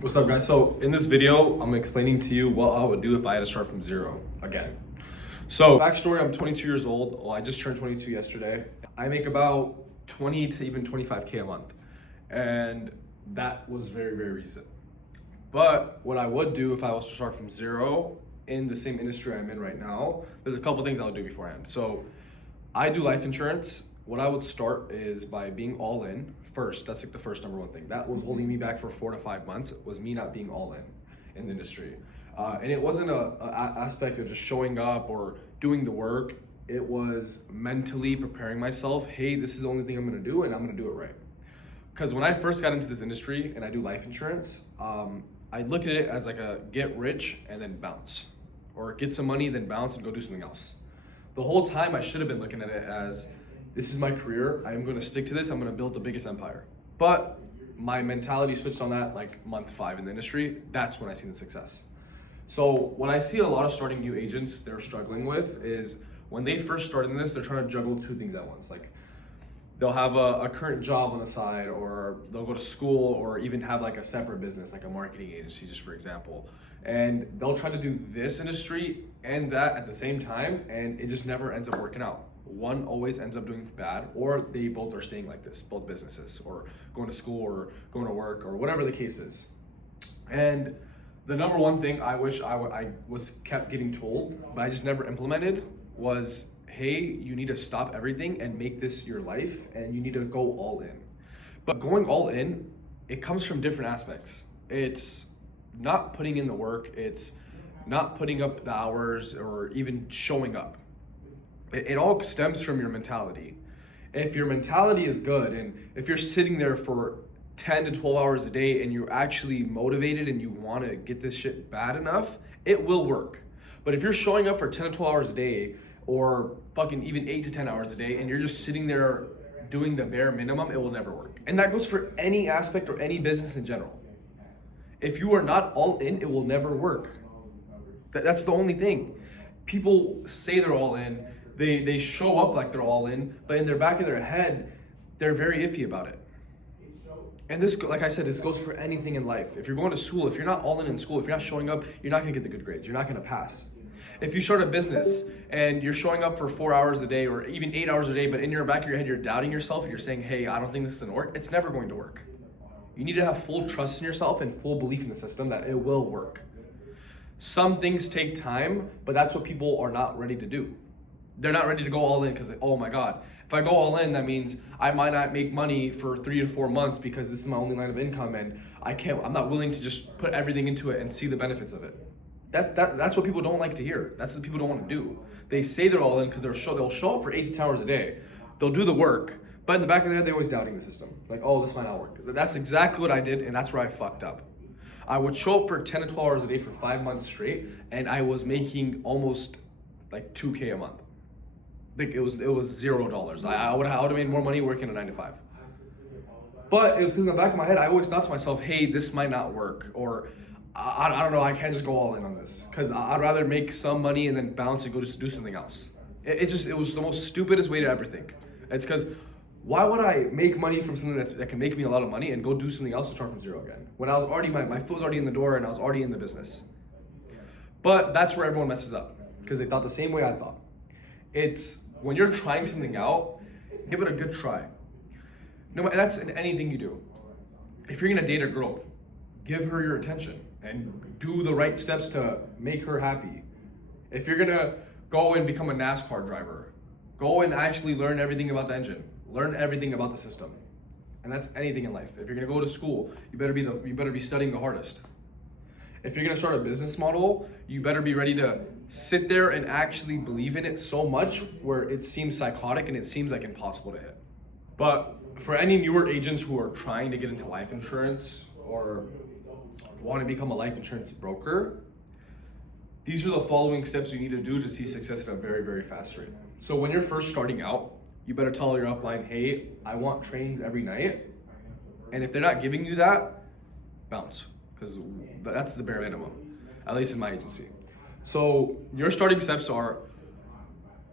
What's up, guys? So in this video, I'm explaining to you what I would do if I had to start from zero again. So backstory, I'm 22 years old. Well, I just turned 22 yesterday. I make about 20 to even 25K a month. And that was very, very recent. But what I would do if I was to start from zero in the same industry I'm in right now, there's a couple things I would do beforehand. So I do life insurance. What I would start is by being all in first. That's like the first number one thing. That was holding me back for 4 to 5 months, was me not being all in the industry. And it wasn't a aspect of just showing up or doing the work. It was mentally preparing myself. Hey, this is the only thing I'm gonna do, and I'm gonna do it right. Because when I first got into this industry and I do life insurance, I looked at it as like a get rich and then bounce, or get some money, then bounce and go do something else. The whole time I should have been looking at it as, this is my career, I am gonna stick to this, I'm gonna build the biggest empire. But my mentality switched on that like month 5 in the industry. That's when I seen the success. So what I see a lot of starting new agents they're struggling with is when they first start in this, they're trying to juggle 2 things at once. Like they'll have a current job on the side, or they'll go to school, or even have like a separate business, like a marketing agency, just for example. And they'll try to do this industry and that at the same time, and it just never ends up working out. One always ends up doing bad, or they both are staying like this, both businesses, or going to school, or going to work, or whatever the case is. And the number one thing I wish I was kept getting told, but I just never implemented, was hey, you need to stop everything and make this your life, and you need to go all in. But going all in, it comes from different aspects. It's not putting in the work, it's not putting up the hours, or even showing up. It all stems from your mentality. If your mentality is good, and if you're sitting there for 10 to 12 hours a day and you're actually motivated and you want to get this shit bad enough, it will work. But if you're showing up for 10 to 12 hours a day, or fucking even 8 to 10 hours a day, and you're just sitting there doing the bare minimum, it will never work. And that goes for any aspect or any business in general. If you are not all in, it will never work. That's the only thing. People say they're all in, they show up like they're all in, but in their back of their head, they're very iffy about it. And this, like I said, this goes for anything in life. If you're going to school, if you're not all in school, if you're not showing up, you're not gonna get the good grades, you're not gonna pass. If you start a business and you're showing up for 4 hours a day, or even 8 hours a day, but in your back of your head, you're doubting yourself and you're saying, hey, I don't think this is gonna work, it's never going to work. You need to have full trust in yourself and full belief in the system that it will work. Some things take time, but that's what people are not ready to do. They're not ready to go all in because, oh my God, if I go all in, that means I might not make money for 3 to 4 months because this is my only line of income, and I'm not willing to just put everything into it and see the benefits of it. That's what people don't like to hear. That's what people don't want to do. They say they're all in because they'll show up for 8 to 10 hours a day. They'll do the work, but in the back of their head, they're always doubting the system. Like, oh, this might not work. That's exactly what I did, and that's where I fucked up. I would show up for 10 to 12 hours a day for 5 months straight, and I was making almost like 2K a month. Like it was $0. I would have made more money working a 9 to 5. But it was because in the back of my head, I always thought to myself, hey, this might not work, or I don't know, I can't just go all in on this, because I'd rather make some money and then bounce and go just do something else. It was the most stupidest way to ever think. It's because why would I make money from something that can make me a lot of money and go do something else and start from zero again? When I was already, my foot was already in the door and I was already in the business. But that's where everyone messes up, because they thought the same way I thought. It's when you're trying something out, give it a good try. No, that's in anything you do. If you're gonna date a girl, give her your attention and do the right steps to make her happy. If you're gonna go and become a NASCAR driver, go and actually learn everything about the engine, learn everything about the system. And that's anything in life. If you're gonna go to school, you better be studying the hardest. If you're gonna start a business model, you better be ready to sit there and actually believe in it so much where it seems psychotic and it seems like impossible to hit. But for any newer agents who are trying to get into life insurance or want to become a life insurance broker, these are the following steps you need to do to see success at a very, very fast rate. So when you're first starting out, you better tell your upline, hey, I want trainings every night. And if they're not giving you that, bounce, because that's the bare minimum, at least in my agency. So your starting steps are,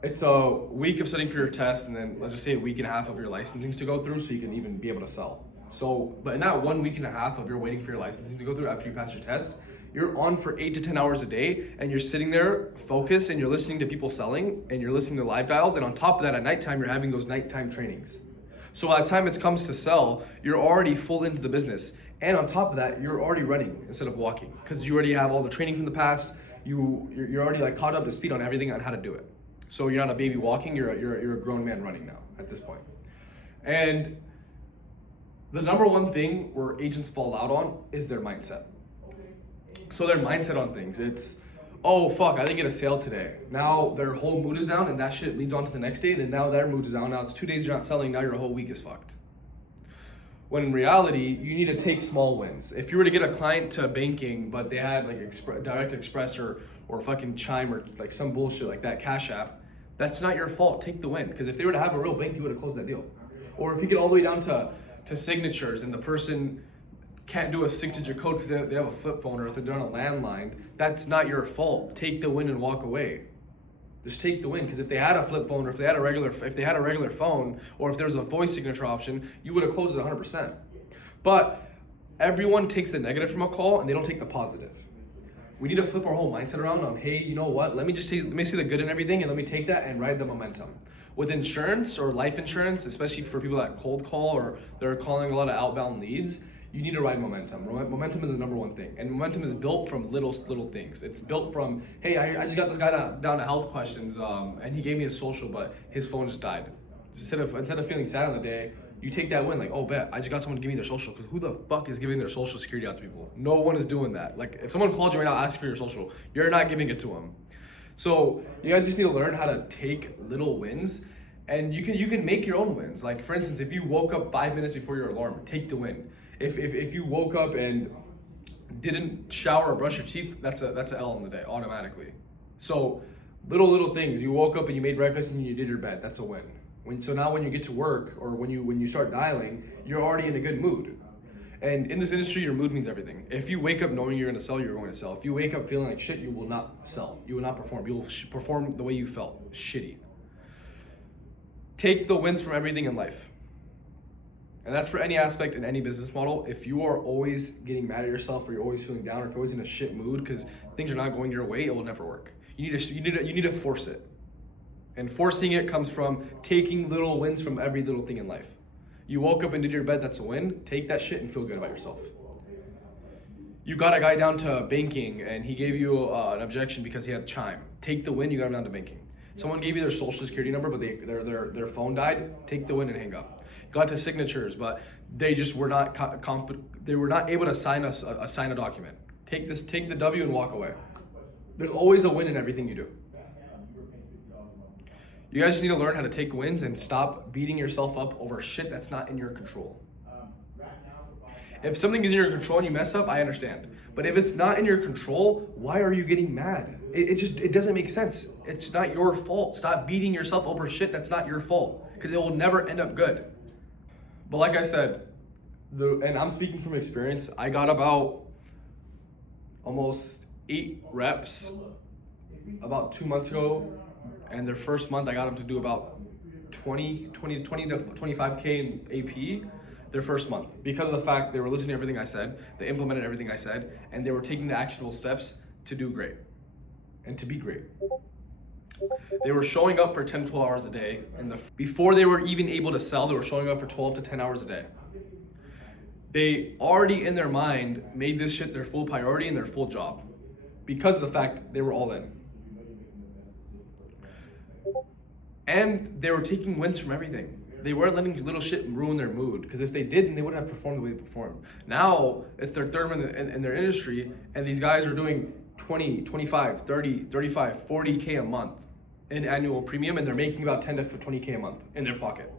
it's a week of studying for your test, and then let's just say a week and a half of your licensings to go through so you can even be able to sell. So, but in that 1.5 weeks of you're waiting for your licensing to go through after you pass your test, you're on for 8 to 10 hours a day, and you're sitting there focused, and you're listening to people selling, and you're listening to live dials, and on top of that, at nighttime, you're having those nighttime trainings. So by the time it comes to sell, you're already full into the business, and on top of that, you're already running instead of walking, because you already have all the training from the past. You're already like caught up to speed on everything on how to do it. So you're not a baby walking, you're a grown man running now at this point. And the number one thing where agents fall out on is their mindset. So their mindset on things, it's, oh fuck, I didn't get a sale today. Now their whole mood is down, and that shit leads on to the next day, then now their mood is down. Now it's 2 days you're not selling, now your whole week is fucked. When in reality, you need to take small wins. If you were to get a client to banking, but they had like Direct Express or fucking Chime or like some bullshit like that, Cash App, that's not your fault. Take the win. Because if they were to have a real bank, you would have closed that deal. Or if you get all the way down to signatures and the person can't do a 6-digit code because they have a flip phone, or if they're on a landline, that's not your fault. Take the win and walk away. Just take the win, because if they had a flip phone, or if they had a regular phone, or if there was a voice signature option, you would have closed it 100%. But everyone takes the negative from a call, and they don't take the positive. We need to flip our whole mindset around on, hey, you know what? Let me see the good in everything, and let me take that and ride the momentum. With insurance or life insurance, especially for people that cold call or they're calling a lot of outbound leads, you need to ride momentum. Momentum is the number one thing, and momentum is built from little things. It's built from, hey, I just got this guy down to health questions, and he gave me a social, but his phone just died. Instead of feeling sad on the day, you take that win, like, oh, bet, I just got someone to give me their social, because who the fuck is giving their social security out to people? No one is doing that. Like, if someone called you right now asking for your social, you're not giving it to them. So you guys just need to learn how to take little wins, and you can make your own wins. Like, for instance, if you woke up 5 minutes before your alarm, take the win. If you woke up and didn't shower or brush your teeth, that's a L in the day automatically. So little things. You woke up and you made breakfast and you did your bed. That's a win. So now when you get to work, or when you start dialing, you're already in a good mood. And in this industry, your mood means everything. If you wake up knowing you're going to sell, you're going to sell. If you wake up feeling like shit, you will not sell. You will not perform. You will perform the way you felt, shitty. Take the wins from everything in life. And that's for any aspect in any business model. If you are always getting mad at yourself, or you're always feeling down, or if you're always in a shit mood because things are not going your way, it will never work. You need to force it. And forcing it comes from taking little wins from every little thing in life. You woke up and did your bed, that's a win. Take that shit and feel good about yourself. You got a guy down to banking and he gave you an objection because he had Chime. Take the win, you got him down to banking. Someone gave you their social security number, but their phone died. Take the win and hang up. Got to signatures, but they just were not they were not able to sign a document. Take the W and walk away. There's always a win in everything you do. You guys just need to learn how to take wins and stop beating yourself up over shit that's not in your control. If something is in your control and you mess up, I understand. But if it's not in your control, why are you getting mad? It doesn't make sense. It's not your fault. Stop beating yourself over shit that's not your fault, because it will never end up good. But like I said, and I'm speaking from experience, I got about almost 8 reps about 2 months ago, and their first month I got them to do about 20 to 25K in AP their first month, because of the fact they were listening to everything I said, they implemented everything I said, and they were taking the actionable steps to do great and to be great. They were showing up for 10 to 12 hours a day, and before they were even able to sell, they were showing up for 12 to 10 hours a day. They already in their mind made this shit their full priority and their full job, because of the fact they were all in. And they were taking wins from everything. They weren't letting little shit ruin their mood, because if they didn't, they wouldn't have performed the way they performed. Now, it's their third month in their industry, and these guys are doing 20, 25, 30, 35, 40K a month in annual premium, and they're making about 10 to 20K a month in their pocket.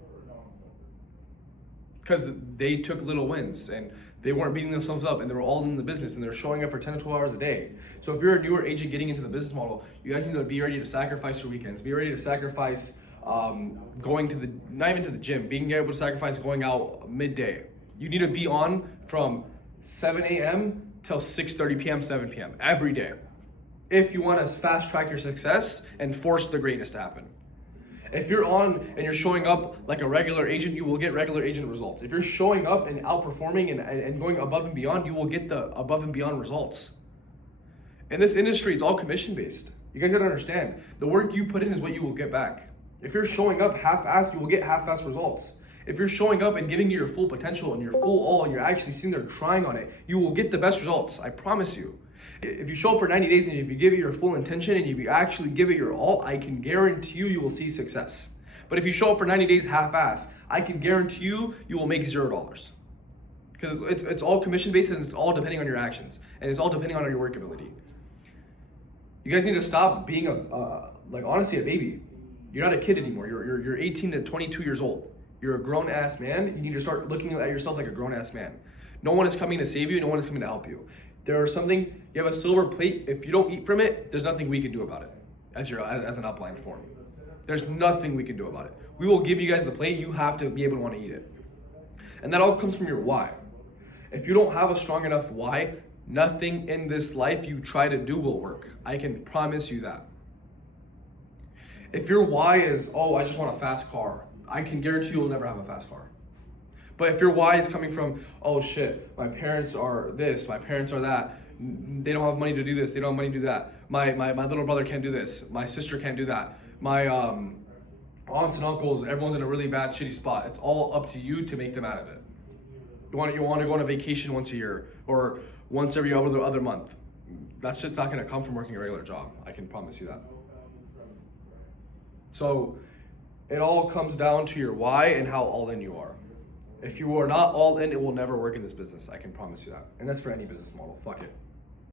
Because they took little wins, and they weren't beating themselves up, and they were all in the business, and they're showing up for 10 to 12 hours a day. So if you're a newer agent getting into the business model, you guys need to be ready to sacrifice your weekends, be ready to sacrifice going to not even to the gym, being able to sacrifice going out midday. You need to be on from 7 a.m. till 6:30 p.m., 7 p.m. every day, if you want to fast track your success and force the greatness to happen. If you're on and you're showing up like a regular agent, you will get regular agent results. If you're showing up and outperforming and going above and beyond, you will get the above and beyond results. In this industry, it's all commission based. You guys gotta understand, the work you put in is what you will get back. If you're showing up half-assed, you will get half-assed results. If you're showing up and giving you your full potential and your full all, and you're actually sitting there trying on it, you will get the best results, I promise you. If you show up for 90 days and if you give it your full intention and if you actually give it your all, I can guarantee you will see success. But if you show up for 90 days half-assed, I can guarantee you will make $0. Because it's all commission-based and it's all depending on your actions. And it's all depending on your work ability. You guys need to stop being honestly a baby. You're not a kid anymore. You're 18 to 22 years old. You're a grown-ass man. You need to start looking at yourself like a grown-ass man. No one is coming to save you. No one is coming to help you. There's something, you have a silver plate. If you don't eat from it, there's nothing we can do about it as an upline form. There's nothing we can do about it. We will give you guys the plate. You have to be able to want to eat it. And that all comes from your why. If you don't have a strong enough why, nothing in this life you try to do will work. I can promise you that. If your why is, oh, I just want a fast car, I can guarantee you'll never have a fast car. But if your why is coming from, oh shit, my parents are this, my parents are that, they don't have money to do this, they don't have money to do that, my little brother can't do this, my sister can't do that, my aunts and uncles, everyone's in a really bad, shitty spot. It's all up to you to make them out of it. You want to go on a vacation once a year or once every other month. That shit's not gonna come from working a regular job. I can promise you that. So it all comes down to your why and how all in you are. If you are not all in, it will never work in this business. I can promise you that. And that's for any business model. Fuck it.